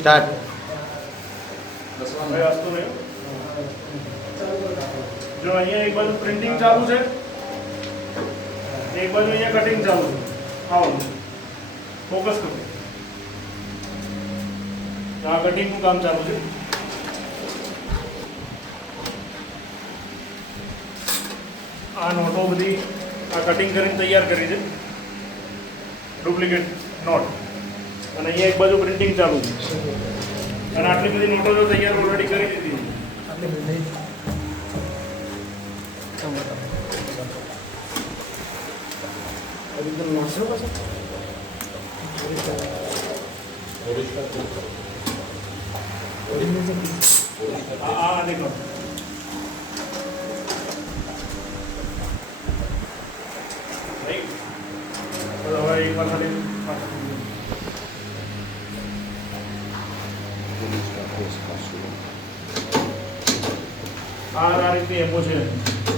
Start. જો અહીંયા એક બાજુ પ્રિન્ટિંગ ચાલુ છે, એક બાજુ અહીંયા કટિંગ ચાલુ છે. આવો. ફોકસ કરો. આ કટિંગનું કામ ચાલુ છે. આ નોટો બધી આ કટિંગ કરીને તૈયાર કરી છે. Duplicate note. અને અહીંયા એક બાજુ પ્રિન્ટિંગ ચાલુ છે અને આટલી બધી નોટો જો તૈયાર ઓલરેડી કરી દીધી છે. આ આ દેખો Right? તો હવે એક વાર ખાલી આ રીતે એમો છે.